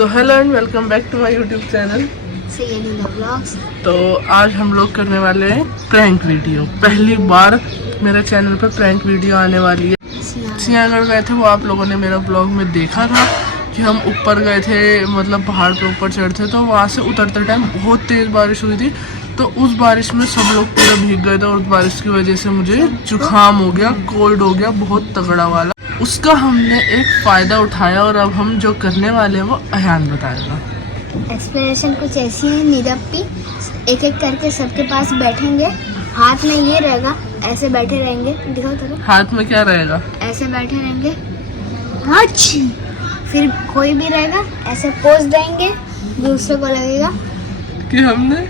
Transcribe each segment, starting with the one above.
So hello and welcome back to my YouTube channel vlogs. तो आज हम लोग करने वाले हैं प्रैंक वीडियो। पहली बार मेरे चैनल पर प्रैंक वीडियो आने वाली है। सियागढ़ गए थे, वो आप लोगों ने मेरा ब्लॉग में देखा था कि हम ऊपर गए थे, मतलब पहाड़ पे ऊपर चढ़ते, तो वहाँ से उतरते टाइम बहुत तेज़ बारिश हुई थी। तो उस बारिश में सब लोग पूरा भीग गए थे और उस बारिश की वजह से मुझे जुकाम हो गया, कोल्ड हो गया बहुत तगड़ा वाला। उसका हमने एक फ़ायदा उठाया और अब हम जो करने वाले हैं वो अयान बताएगा। एक्सप्लेनेशन कुछ ऐसी है, नीरप्पी एक एक करके सबके पास बैठेंगे, हाथ में ये रहेगा, ऐसे बैठे रहेंगे। दिखाओ तो, हाथ में क्या रहेगा? ऐसे बैठे रहेंगे। अच्छी, फिर कोई भी रहेगा ऐसे पोज देंगे, दूसरे को लगेगा कि हमने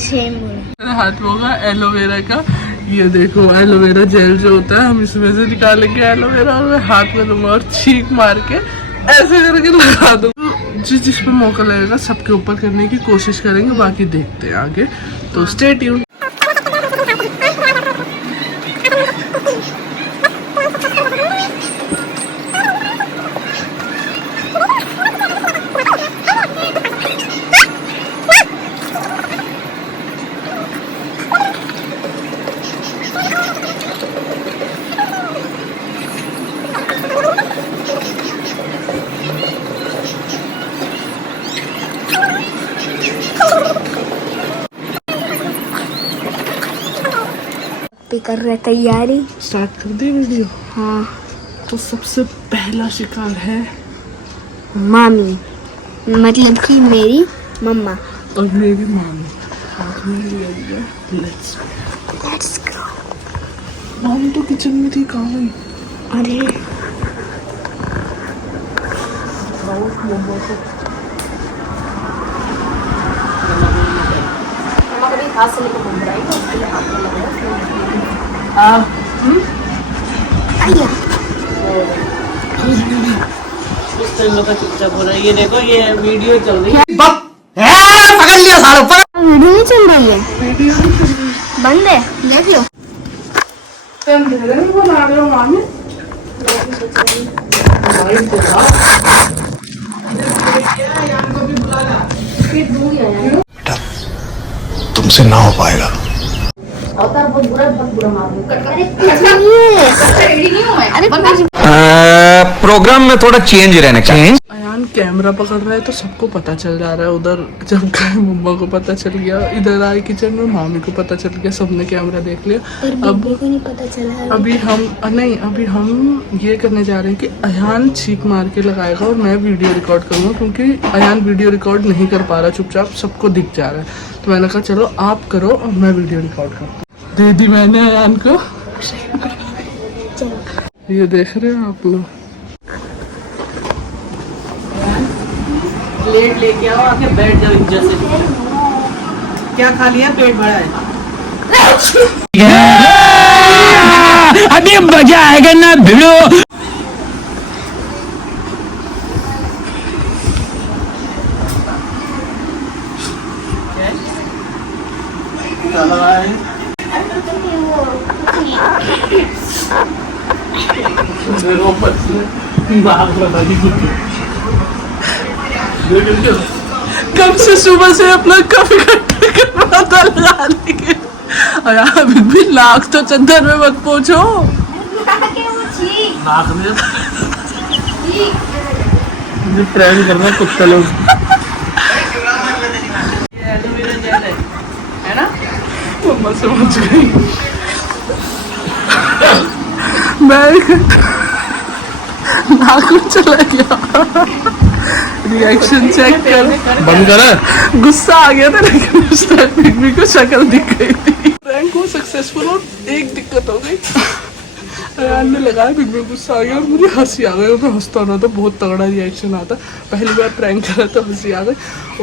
सेम बोला। हाथ में होगा एलोवेरा का, ये देखो एलोवेरा जेल जो होता है, हम इसमें से निकालेंगे एलोवेरा और मैं हाथ में लूंगा और छींक मार के ऐसे करके लगा दूंगा। जिस पे मौका लगेगा सबके ऊपर करने की कोशिश करेंगे, बाकी देखते हैं आगे, तो स्टे ट्यून्ड। कर रहे तैयारी, स्टार्ट कर दी वीडियो। हाँ। तो सबसे पहला शिकार है मामी, मतलब कि मेरी मम्मा और मेरी मामी। हाथ में लिया गया, लेट्स गो। मामी तो किचन में थी, कहाँ गई? अरे चुपचाप हो रहा है। ये देखो, ये वीडियो चल रही है। पकड़ लिया सालों, वीडियो नहीं चल रही है, वीडियो बंद है, देख लो। नहीं बना रहे हो मामी? तुमसे ना हो पाएगा। प्रोग्राम में थोड़ा चेंज रहना चाहिए। अयान कैमरा पकड़ रहा है तो सबको पता चल जा रहा है। उधर जब गए मम्मा को पता चल गया, इधर आए किचन में मामी को पता चल गया, सबने कैमरा देख लिया। अब को नहीं पता चला। अभी हम ये करने जा रहे हैं कि अयान छींक मार के लगाएगा और मैं वीडियो रिकॉर्ड करूँगा, क्योंकि अयान वीडियो रिकॉर्ड नहीं कर पा रहा, चुपचाप सबको दिख जा रहा है। तो मैंने कहा चलो आप करो और मैं वीडियो रिकॉर्ड करता हूँ। दे दी मैंने अयान को। ये देख रहे हो आप लोग, प्लेट लेके आओ, आके बैठ जाओ इज्जत से। क्या खा लिया? पेट भरा है? अभी मजा आएगा ना भिड़ो। कब से सुबह से अपना काफी पता लगा लेंगे। अभी भी लाख तो चंदन में मत पहुंचो। मुझे प्रैंक करना कुत्ता लोग। एलोवेरा जेल है ना? मम्मा समझ गई। मैं नाक में चला गया। रिएक्शन चेक कर, बंद कर। गुस्सा आ गया था, लेकिन उस टाइम बिग को शक्ल दिख गई थी। प्रैंक को सक्सेसफुल और एक दिक्कत हो गई, अयान ने लगाया, बिग में गुस्सा आ गया और मुझे हंसी आ गई। मैं हंसता ना तो बहुत तगड़ा रिएक्शन आता। पहली बार प्रैंक करा तो हंसी आ गई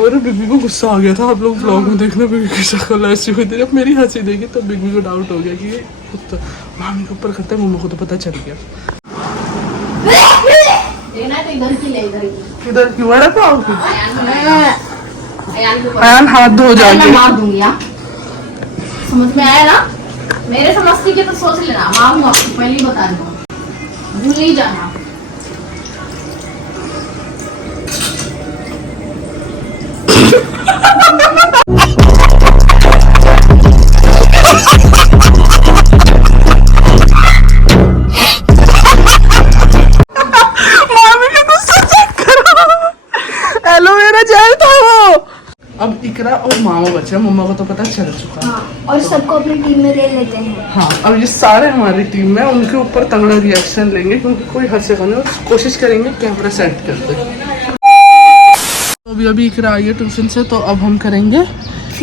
और बिग को गुस्सा आ गया था। आप लोग ब्लॉग में देखना, बिग की शक्ल ऐसी हुई थी। जब मेरी हंसी देखी तो बिग को डाउट हो गया कि ये कुत्ता मामी के ऊपर करता है। मम्मा को तो पता चल गया। इधर की वड़ा पाव की अयान हाथ धो जाके मार दूंगी। समझ में आया ना? मेरे समझती के तो सोच लेना, मारूंगा पहले ही बता दूंगा, भूल नहीं जाना। बच्चे, मम्मा को तो पता चल चुका है। हाँ, और सबको अपनी टीम में ले लेते हैं। हाँ, अब ये सारे हमारी टीम में उनके ऊपर तगड़ा रिएक्शन लेंगे, क्योंकि कोई हंसेगा नहीं और कोशिश करेंगे कैमरा सेट कर दे। तो अभी इकरा आई है ट्यूशन से, तो अब हम करेंगे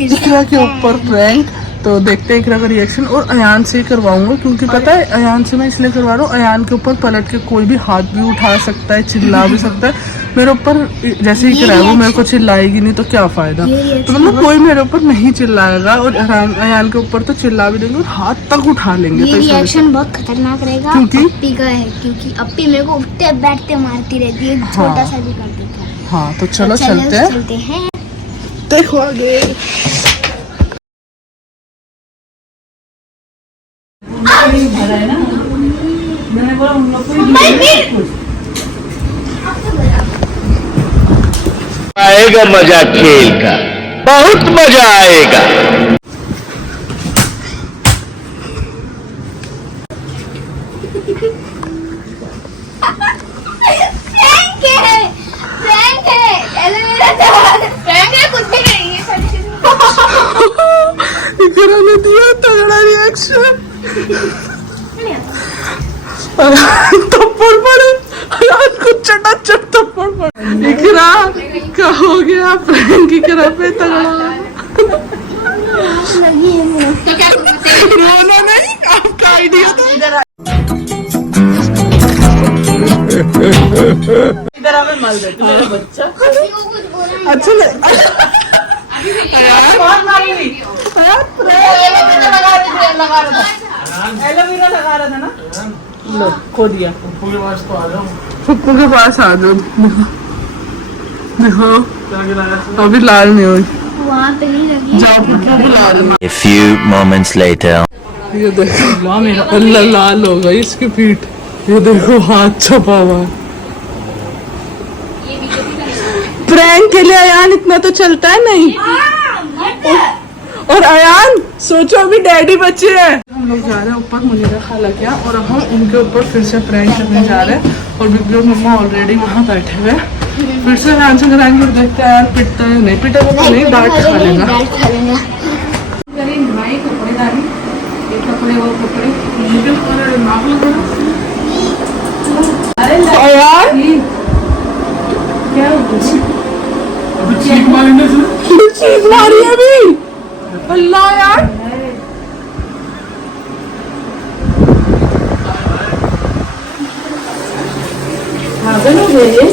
इकरा के ऊपर प्रैंक। तो देखते हैं इकरा का रिएक्शन, और अयान से ही करवाऊंगा, क्योंकि पता है अयान से मैं इसलिए करवा रहा हूँ, अयान के ऊपर पलट के कोई भी हाथ भी उठा सकता है, चिल्ला भी सकता है मेरे ऊपर। जैसे ही कराया वो मेरे को चिल्लाएगी नहीं तो क्या फायदा। तो मतलब कोई मेरे ऊपर नहीं चिल्लाएगा, और अयान के ऊपर तो चिल्ला भी देंगे और हाथ तक उठा लेंगे। ये तो रिएक्शन बहुत खतरनाक रहेगा क्योंकि अप्पी का है, क्योंकि अप्पी मेरे को उठते बैठते मारती रहती है, छोटा सा भी कर देता है। हाँ, तो चलो चलते हैं। देखो आगे। भरा है ना, मैंने बोला उन लोग को आएगा मजा खेल का, बहुत मजा आएगा। इकरा ने दिया तगड़ा रिएक्शन। थप्पड़ पड़े, अयान को चटाचट थप्पड़ पड़े। इकरा क्या हो गया, प्रैंक इकरा पे तगड़ा। रोना नहीं, आपका आइडिया था। इधर आवे मार दे मेरा बच्चा। अच्छा कौन मारी? एलोवेरा लगा रहा था ना, लो खो दिया। पप्पू के पास आ जाओ। देखो अभी लाल नहीं हुई, वहाँ पे नहीं लगी। जाओ पप्पू लाल। A few moments later. ये देखो अल्लाह लाल हो गई इसकी पीठ। ये देखो हाथ छपा हुआ है। प्रैंक के लिए अयान इतना तो चलता है नहीं। और अयान सोचो अभी डैडी बच्चे हैं। हम लोग जा रहे हैं ऊपर मुनीरा खाला क्या, और अब हम उनके ऊपर फिर से प्रैंक करने जा रहे हैं। और बिग और मम्मा ऑलरेडी वहाँ बैठे हुए हैं। फिर से अयान से कराएंगे और देखते हैं अयान पिटता है नहीं, पिटेगा तो नहीं, डांट खा लेगा। अयान क्या चीख मारी है अभी। अल्लाह यार, पागल हो गए।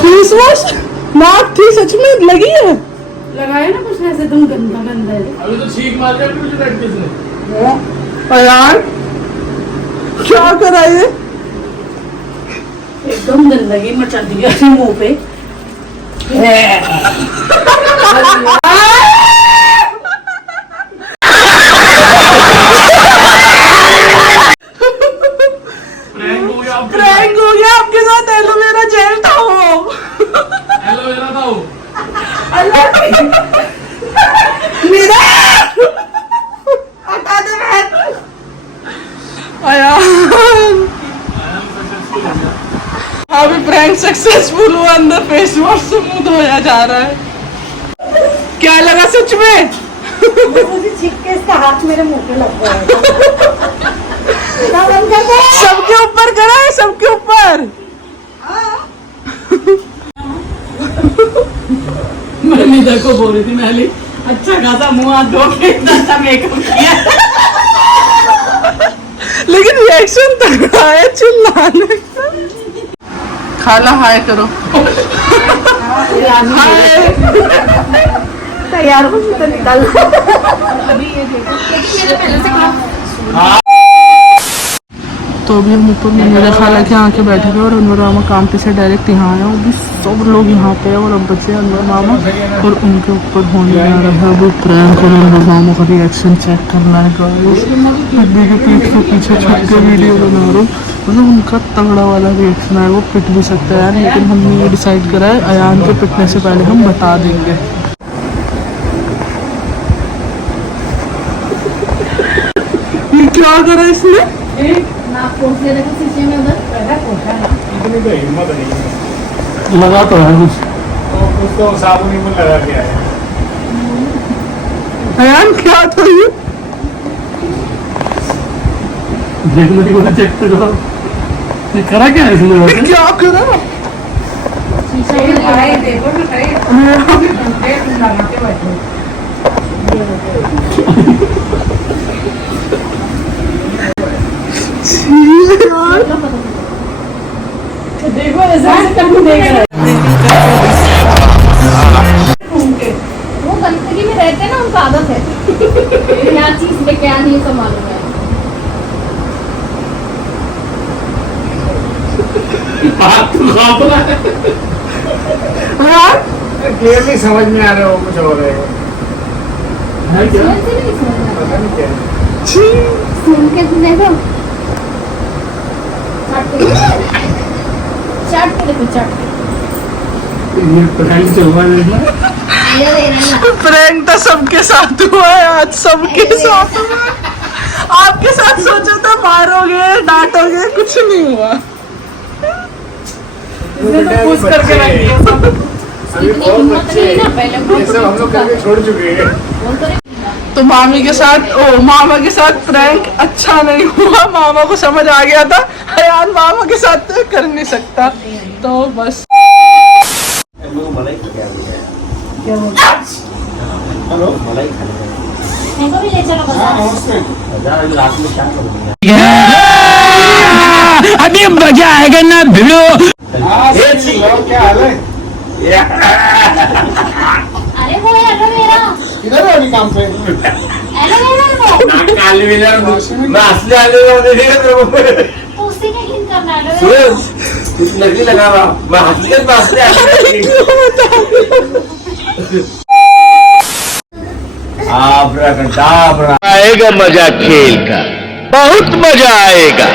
फेस वॉश नाक थी सच में लगी है। लगाया ना कुछ ऐसे, तुम गंदा गंदा है। अभी तो छींक मार के मुझे बैठ किसने। अयान क्या करा ये? एकदम गंदगी मचा दिया मुंह पे। प्रैंक हो गया आपके साथ। एलोवेरा जेल था वो। एलोवेरा था वो। मेरा हटा दे मैं। अयान अभी प्रैंक सक्सेसफुल हुआ, अंदर फेस वॉश से मुंह धोया जा रहा है। क्या लगा सच में? छिक्के इसका हाथ मेरे मुंह पे लग गया। सबके ऊपर करा है, सबके ऊपर। मैं निदा को बोल रही थी मैली, अच्छा खासा मुंह हाथ धो के इतना अच्छा मेकअप किया। लेकिन रिएक्शन तगड़ा है चिल्लाने का। खाला हाय करो। हाय। तैयार हो तो निकल। अभी ये देखो तो अभी हम ऊपर मेरा खाला के यहाँ के बैठे थे, और अनवर मामा काम पे से डायरेक्ट यहाँ आए। वो भी सब लोग यहाँ पे हैं, और अब बचे अनवर मामा, और उनके ऊपर होने जा रहा है अभी प्रैंक। और अनवर मामा का रिएक्शन चेक करना है गाइस। पिट्टी के पीठ के पीछे छुप के वीडियो बना रहा हूँ, मतलब उनका तगड़ा वाला रिएक्शन है। वो पिट भी सकता है, लेकिन हमने ये डिसाइड करा है अयान के पिटने से पहले हम बता देंगे। ये क्या करा इसने? नाक पोंछ के देखो शीशे में उधर। इतनी तो हिम्मत नहीं है। लगा तो है कुछ। उसको साबुन ही में लगा के आया। अयान क्या था ये? देखने की कोशिश चेक तो करो। ये करा क्या है इसने वैसे? क्या करा? देखो ऐसा करके देख रहा है। वो गंदगी में रहते हैं ना, उनका आदत है। क्या चीज में क्या नहीं सब मालूम है। बात तो खा रहा है। क्लियरली समझ में आ रहा है वो कुछ और है। है क्या? ऐसे नहीं समझना। पता नहीं क्या है। सुन के तो देखो। चाट के देखो, चाट के। ये प्रैंक चल रहा है देखना। आइडिया दे रही हूँ। प्रैंक तो सबके साथ हुआ है आज, सबके साथ हुआ है। आपके साथ सोचा था मारोगे डांटोगे, कुछ नहीं हुआ। इसने तो पुश करके रख दिया सब। अभी इतनी बहुत हिम्मत बच्चे नहीं ना, पहले ये सब हम लोग करके छोड़ चुके हैं। बोल तो रही। तो मामी के साथ मामा के साथ प्रैंक अच्छा नहीं हुआ। मामा को समझ आ गया था अयान मामा के साथ तो कर नहीं सकता, तो बस। इनको भी ले चलो बाजार। अभी मजा आएगा ना भिड़ो। क्या हाल है? अरे वो है एलोवेरा। किधर है अभी काम पे? एलोवेरा वो। मैं असली आने वाले तो उसी का क्लीन करना है एलोवेरा। नकली लगा रहा मैं हकीकत में असली आएगा मजा खेल का, बहुत मजा आएगा।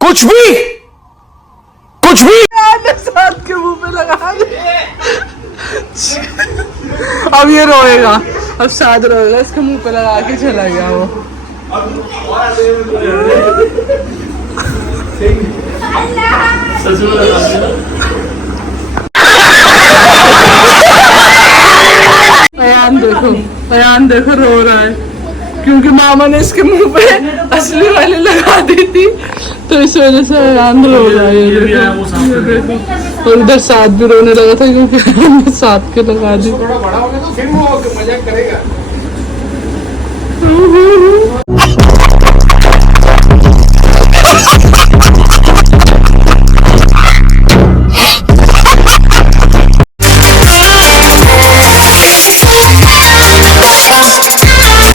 कुछ भी साथ के मुंह पे लगा दे। अब ये रोएगा, अब साथ रोएगा, इसके मुंह पे लगा के चला गया वो। अयान देखो रो रहा है क्योंकि मामा ने इसके मुंह पे असली वाली लगा दी थी, तो इस वजह से अयान रो रहा है। ये देखो, और उधर साथ भी रोने लगा था क्योंकि हमने साथ के लगा दी। थोड़ा बड़ा हो गया तो फिर वो मजा करेगा।